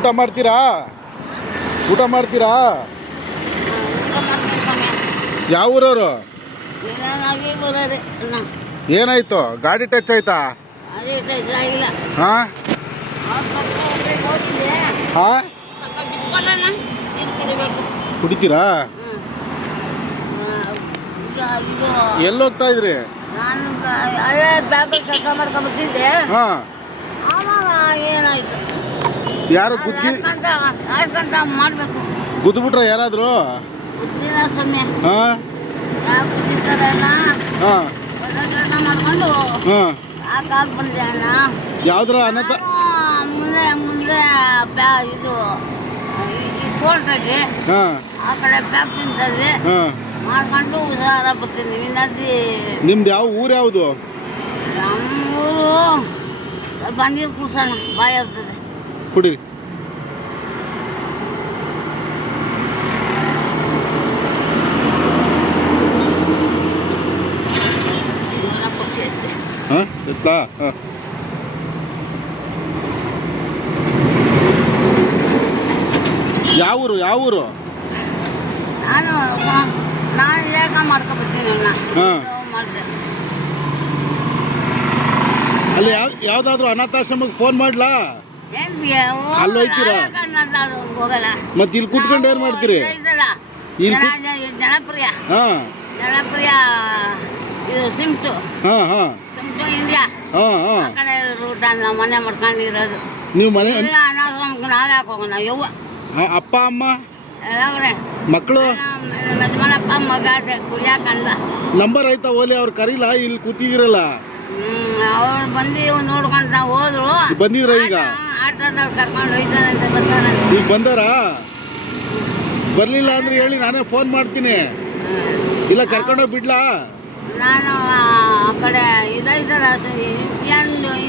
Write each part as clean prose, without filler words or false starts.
ಊಟ ಮಾಡ್ತೀರಾ? ಊಟ ಮಾಡ್ತೀರಾ? ಯಾವ ಊರವರು? ಏನಾಯ್ತು? ಗಾಡಿ ಟಚ್ ಆಯ್ತಾ? ಹಾಂ ಹಾಂ ಕುಡಿತೀರಾ? ಎಲ್ಲಿ ಹೋಗ್ತಾ ಇದ್ರಿ? ನಾನು ಅದೇ ಬ್ಯಾಗ್ರಲ್ಲಿ ಕೆಲಸ ಮಾಡ್ಕೊಂಡ್ಬರ್ತಿದ್ದೆ. ಹಾಂ ಆವಾಗ ಏನಾಯ್ತು? ಯಾರು ಗುದ್ದಿ ಮಾಡಬೇಕು ಗುದ್ಬಿಟ್ರ ಯಾರಾದರೂ? ಗೊತ್ತಿಲ್ಲ ಸುಮ್ಮನೆ ಹಾಂ ಯಾವ ಕುಡಿತಾರಲ್ಲ ಹಾಂ ಕೆಲಸ ಮಾಡ್ಕೊಂಡು ಹಾಂ ಹಾಕಾಗಿ ಬಂದೆ ಅಣ್ಣ. ಯಾವ್ದ್ರ ಅನಂತ ಮುಂದೆ ಮುಂದೆ ಇದು ಕೋರ್ಟಲ್ಲಿ ಹಾಂ ಆ ಕಡೆ ಪ್ಯಾಪ್ ತಿಂತದೆ ಹಾಂ ಮಾಡ್ಕೊಂಡು ಹುಷಾರ ಬರ್ತೀನಿ. ವಿನದಿ ನಿಮ್ದು ಯಾವ ಊರು ಯಾವುದು? ನಮ್ಮೂರು ಸ್ವಲ್ಪ ನೀರು ಕುಡ್ಸೋಣ, ಬಾಯಿ ಇರ್ತದೆ. ಕುಡೀರಿ. ಪಕ್ಷಿ ಐತೆ. ಹಾಂ ಎತ್ತಾ? ಹಾಂ ಯಾವ ಊರು? ಯಾವ ಊರು? ನಾನು ಲೇಖ ಮಾಡ್ಕೊಬರ್ತೀನಿ ಅಣ್ಣ. ಹಾಂ ಮಾಡಿದೆ ಅಲ್ಲಿ ಯಾವ್ದಾದ್ರು ಅನಾಥಾಶ್ರಮಕ್ಕೆ ಫೋನ್ ಮಾಡ್ಲಾ? ಅಲ್ಲಿ ಹೋಗ್ತೀರಾ? ಹೋಗಲ್ಲ. ಮತ್ತೆ ಇಲ್ಲಿ ಕೂತ್ಕೊಂಡು ಏನು ಮಾಡ್ತೀರಿ? ಜನಪ್ರಿಯ ಹಾಂ ಜನಪ್ರಿಯ ಇದು ಸಿಮ್ಟು ಹಾಂ ಹಾಂ ಸಿಮ್ಟು ಇಂಡಿಯಾ ಹಾಂ ಹಾಂ ಆ ಕಡೆ ರೂಟ್ ನಾವು ಮನೆ ಮಾಡ್ಕೊಂಡಿರೋದು. ನೀವು ಮನೆ ಅನಾಥಾಶ್ರಮಕ್ಕೆ ನಾವೇ ಹಾಕೋಗೋಣ. ಯವ್ವ ಅಪ್ಪ ಅಮ್ಮ ಎಲ್ಲವ್ರೆ ಮಕ್ಕಳು ಯಜಮಾನಪ್ಪ ಮಗ ಕುಡಿಯಾಕಂದ ನಂಬರ್ ಆಯ್ತಾ? ಓಲಿ ಅವ್ರು ಕರೀಲ? ಇಲ್ಲಿ ಕೂತಿದ್ದೀರಲ್ಲ, ಅವ್ರು ಬಂದು ನೋಡ್ಕೊಂತ ಹೋದ್ರು. ಬಂದಿದ್ರ ಈಗ? ಆಟೋದವ್ರು ಕರ್ಕೊಂಡು ಹೋಯ್ತಾರಂತೆ, ಬರ್ತಾರಂತೆ. ಈಗ ಬಂದಾರಾ? ಬರ್ಲಿಲ್ಲ ಅಂದ್ರೆ ಹೇಳಿ, ನಾನೇ ಫೋನ್ ಮಾಡ್ತೀನಿ. ಇಲ್ಲ ಕರ್ಕೊಂಡೋಗಿ ಬಿಡ್ಲಾ? ನಾನು ಆ ಕಡೆ ಇದೈತಲ್ಲ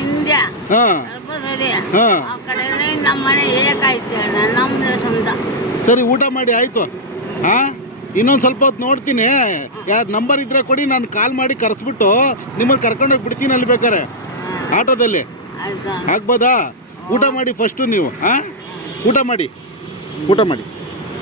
ಇಂಡಿಯಾ ಹಾಂ ಸರ್ಬಸಡಿ ಹಾಂ ಆ ಕಡೆ ನಮ್ಮ ಮನೆ ಏಕಾಯ್ತು ಅಣ್ಣ, ನಮ್ದು ಸ್ವಂತ. ಸರಿ ಊಟ ಮಾಡಿ ಆಯಿತು. ಹಾಂ ಇನ್ನೊಂದು ಸ್ವಲ್ಪ ಹೊತ್ತು ನೋಡ್ತೀನಿ. ಯಾರು ನಂಬರ್ ಇದ್ರೆ ಕೊಡಿ, ನಾನು ಕಾಲ್ ಮಾಡಿ ಕರೆಸ್ಬಿಟ್ಟು ನಿಮ್ಮನ್ನು ಕರ್ಕೊಂಡೋಗಿ ಬಿಡ್ತೀನಿ ಅಲ್ಲಿ ಬೇಕಾರೆ ಆಟೋದಲ್ಲಿ. ಆಯ್ತು ಆಗ್ಬೋದಾ? ಊಟ ಮಾಡಿ ಫಸ್ಟು ನೀವು. ಹಾಂ ಊಟ ಮಾಡಿ, ಊಟ ಮಾಡಿ.